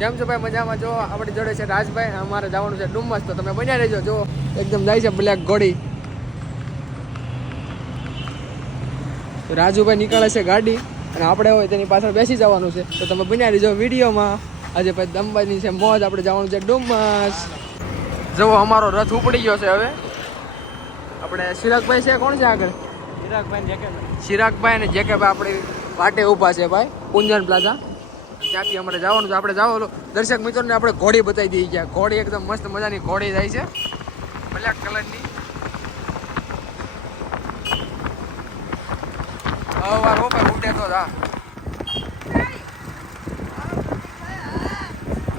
કેમ છો ભાઈ? મજામાં? જો આપણી જોડે છે રાજભાઈ અમારે જવાનું છે ડુમ્મસ. તો તમે બન્યા રહેજો. જો એકદમ જાય છે બ્લેક ઘોડી. તો રાજુભાઈ નીકળે છે ગાડી અને આપણે હોય તેની પાછળ બેસી જવાનું છે. તો તમે બન્યા રહેજો વિડીયોમાં. આજે ભાઈ દંબાની છે મોજ આપણે જવાનું છે ડુમ્મસ. જો અમારો રથ ઉપડી ગયો છે હવે. આપણે ચિરાગભાઈ છે કોણ છે આગળ? ચિરાગભાઈ અને જેકેભાઈ આપણી વાટે ઊભા છે ભાઈ કુંજન પ્લાઝા. ત્યાંથી અમારે જવાનું છે, આપણે જાવ દર્શક મિત્રોને આપણે ઘોડી બતાવી દઈએ ગયા ઘોડી એકદમ મસ્ત મજાની ઘોડી જાય છે. બ્લેક કલરની અવાર વાર ઉડે તો જા.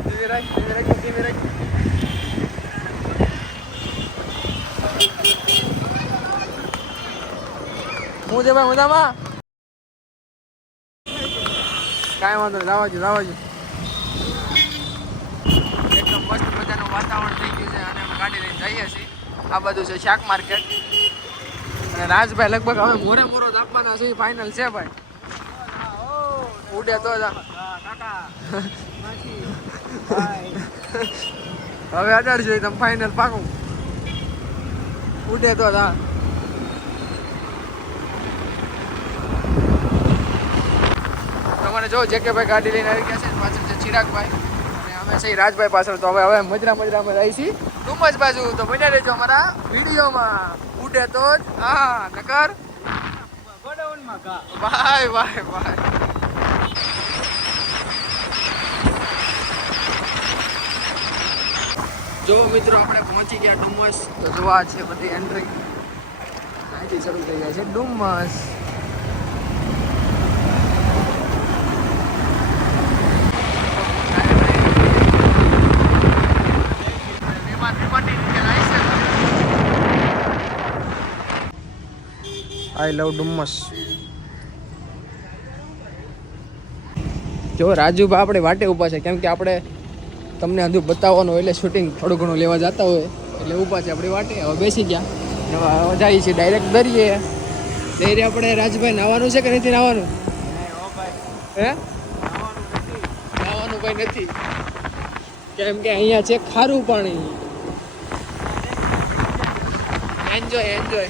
ધીમે રાખ ધીમે રાખ ધીમે હું છે મજામાં? કાંઈ વાંધો નહીં લાવજો લાવજો એકદમ મસ્ત મજાનું વાતાવરણ થઈ ગયું છે અને અમે ગાડી લઈને જઈએ છીએ. આ બધું છે શાક માર્કેટ. અને રાજભાઈ લગભગ હવે મોરે મોરો જ આપવાના છે ફાઇનલ છે ભાઈ. ઉડે તો જ. હવે અઢારજો તમે ફાઇનલ પાકું. ઉડે તો જ તમારે જો જે કે ભાઈ ગાડી લઈને આવી ગયા છે પાછળ છે ચિરાગભાઈ. અને અમે છે રાજભાઈ પાછળ. તો હવે હવે મજરા મજરામાં રહી છીએ. ડુમસ બાજુ. તો બન્યા રહેજો અમારા વિડીયોમાં. ઉડે તો જ. હા, નકર. ભાઈ ભાઈ ભાઈ. જો મિત્રો, આપણે પહોંચી ગયા ડુમસ તો જોવા છે બધી એન્ટ્રી અહીંથી શરૂ થઈ જાય છે ડુમસ આઈ લવ ડુમ્મસ. જો રાજુભાઈ આપણે વાટે ઊભા છે, કેમ કે આપણે તમને હજુ બતાવવાનું એટલે શૂટિંગ થોડું ઘણું લેવા જતા હોય. એટલે ઊભા છે આપણી વાટે, હવે બેસી ગયા. જઈએ છીએ ડાયરેક્ટ દરિયે. દરિયે આપણે રાજભાઈ નાવાનું છે કે નથી નાવાનું હે? નાવાનું કંઈ નથી. કેમ કે અહીંયા છે ખારું પાણી. એન્જોય એન્જોય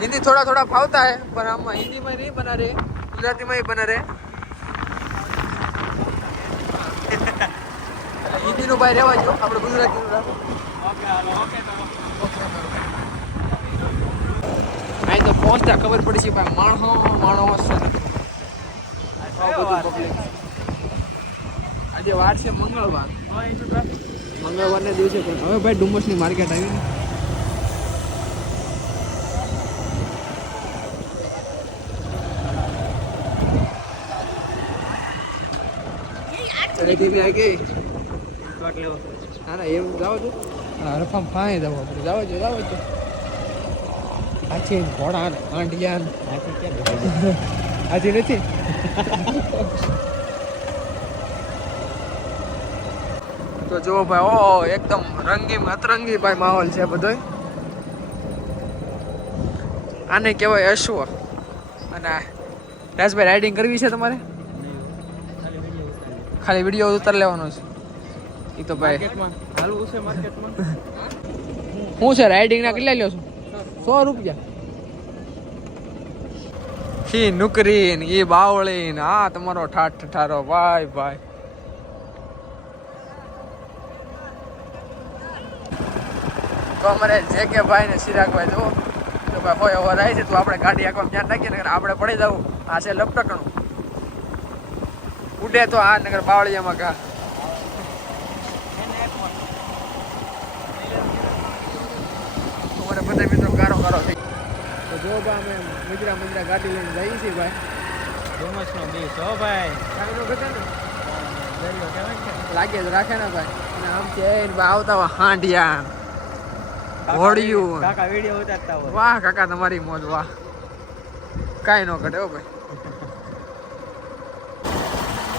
हिंदी थोड़ा थोड़ा फावता है पर हम हिंदी में नहीं बना रहे गुजराती में ही बना रहे હિન્દીનું ભાઈ રહેવા જો આપણે ગુજરાતીનું રાખો અહીં તો પહોંચતા ખબર પડી છે ભાઈ માણસો માણસ છે આ બધું public. આજે વાર છે મંગળવાર મંગળવારને દિવસે પણ હવે ભાઈ ડુમસની માર્કેટ આવી ને આ ગઈ ના ના એવું જાવ છો? હા રફામ ફાઈ જવું આપણે જાવ છો ઘોડા ને આંડિયા હાથી નથી. તો જો ભાઈ ઓ એકદમ રંગીન અતરંગી ભાઈ માહોલ છે બધો આને કહેવાય અશ્વ. અને રાજભાઈ રાઇડિંગ કરવી છે તમારે? ખાલી વીડિયો ઉતાર લેવાનો છે. એ તો ભાઈ. હું છે રાઇડિંગ ના કેટલા લ્યો છો? સો રૂપિયા. હી નુકરી ને એ બાવળી ને આ તમારો ઠાઠ ઠારો. ભાઈ ભાઈ. તો અમારે જે કે ભાઈ ને ચિરાગભાઈ જો. તો ભાઈ હોય ઓવર આવી છે તો આપણે ગાડી આખવા ધ્યાન રાખીએ ને આપણે પડી જવું. આ છે લપટકણું. ઉડે તો આ નગર બાવળિયામાં ઘા અમારે બધા મિત્રો ગારો ગારો થઈ તો જો બા અમે મુજરા મુજરા ગાડી લઈને જઈએ છીએ ભાઈ. ડુમસનો બીચ હો ભાઈ. કાંઈ નો ઘટે ને. લાગે જ રાખે ને ભાઈ. અને આમ છે ભાઈ આવતા હોય હાંડિયા. ઘોડિયું કાકા વીડિયો ઉતારતા હોય. વાહ કાકા તમારી મોજ વાહ. કાંઈ ન ઘટે હો ભાઈ.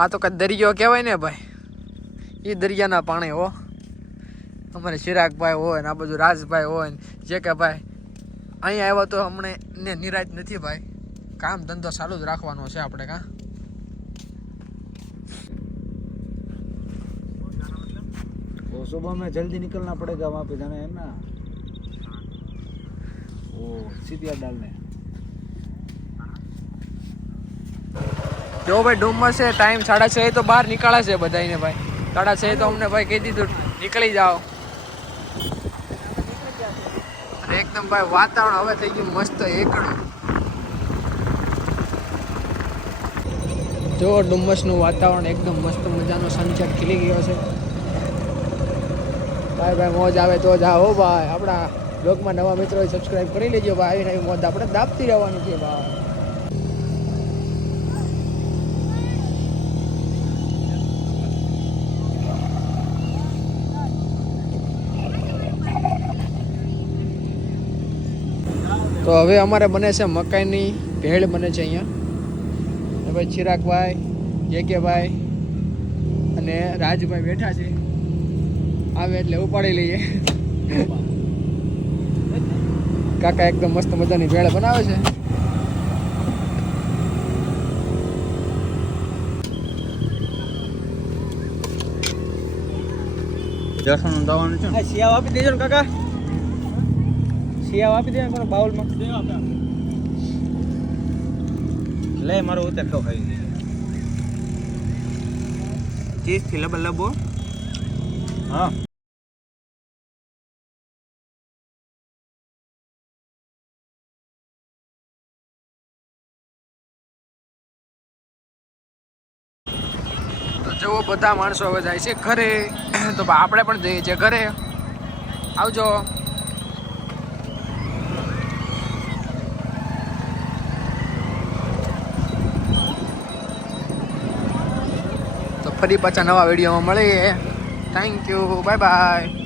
આ તો કઈ દરિયો કહેવાય ને ભાઈ એ દરિયાના પાણી હો અમારે ચિરાગભાઈ હોય ને આ બધું રાજભાઈ હોય ને જે કે ભાઈ અહીંયા આવ્યા તો હમણે ને નિરાશ નથી ભાઈ કામ ધંધો ચાલુ જ રાખવાનો છે આપણે કાં वो सुबह में जल्दी निकलना पड़ेगा वहाँ पे जाना है ना वो सीधिया डालने જો ભાઈ ડુમસ છે ટાઈમ સાડા છ તો બહાર નીકળે છે બધાને ભાઈ. સાડા છ તો અમને ભાઈ કહી દીધું, નીકળી જાઓ. એકદમ ભાઈ વાતાવરણ હવે થઈ ગયું મસ્ત એકડું. જો ડુમ્મસનું વાતાવરણ એકદમ મસ્ત મજાનો સનસેટ ખીલી ગયો છે. ભાઈ ભાઈ, મોજ આવે તો જ આવો ભાઈ, આપણા બ્લોગમાં નવા મિત્રો સબસ્ક્રાઈબ કરી લેજો ભાઈ. આવી નવી મોજ. આપણે દાબતી રહેવાનું છે ભાઈ. તો હવે અમારે બને છે મકાઈની ભેળ બને છે અહીંયા. ભાઈ ચિરાગભાઈ જે કે અને રાજભાઈ બેઠા છે. આવે એટલે ઉપાડી લઈએ. કાકા એકદમ મસ્ત મજાની ભેળ બનાવે છે. દર્શન દવાનું છે શિયાવ આપી દેજો ને કાકા. શિયાવ આપી દેજો ને બાઉલમાં? લે મારો ઉતર તો ખાઈ દે ચીઝથી લબ લબો. હા. તો જુઓ બધા માણસો હવે જાય છે ઘરે. તો આપણે પણ જઈએ છીએ ઘરે. આવજો. ફરી પાછા નવા વિડીયોમાં મળીએ. Thank you bye bye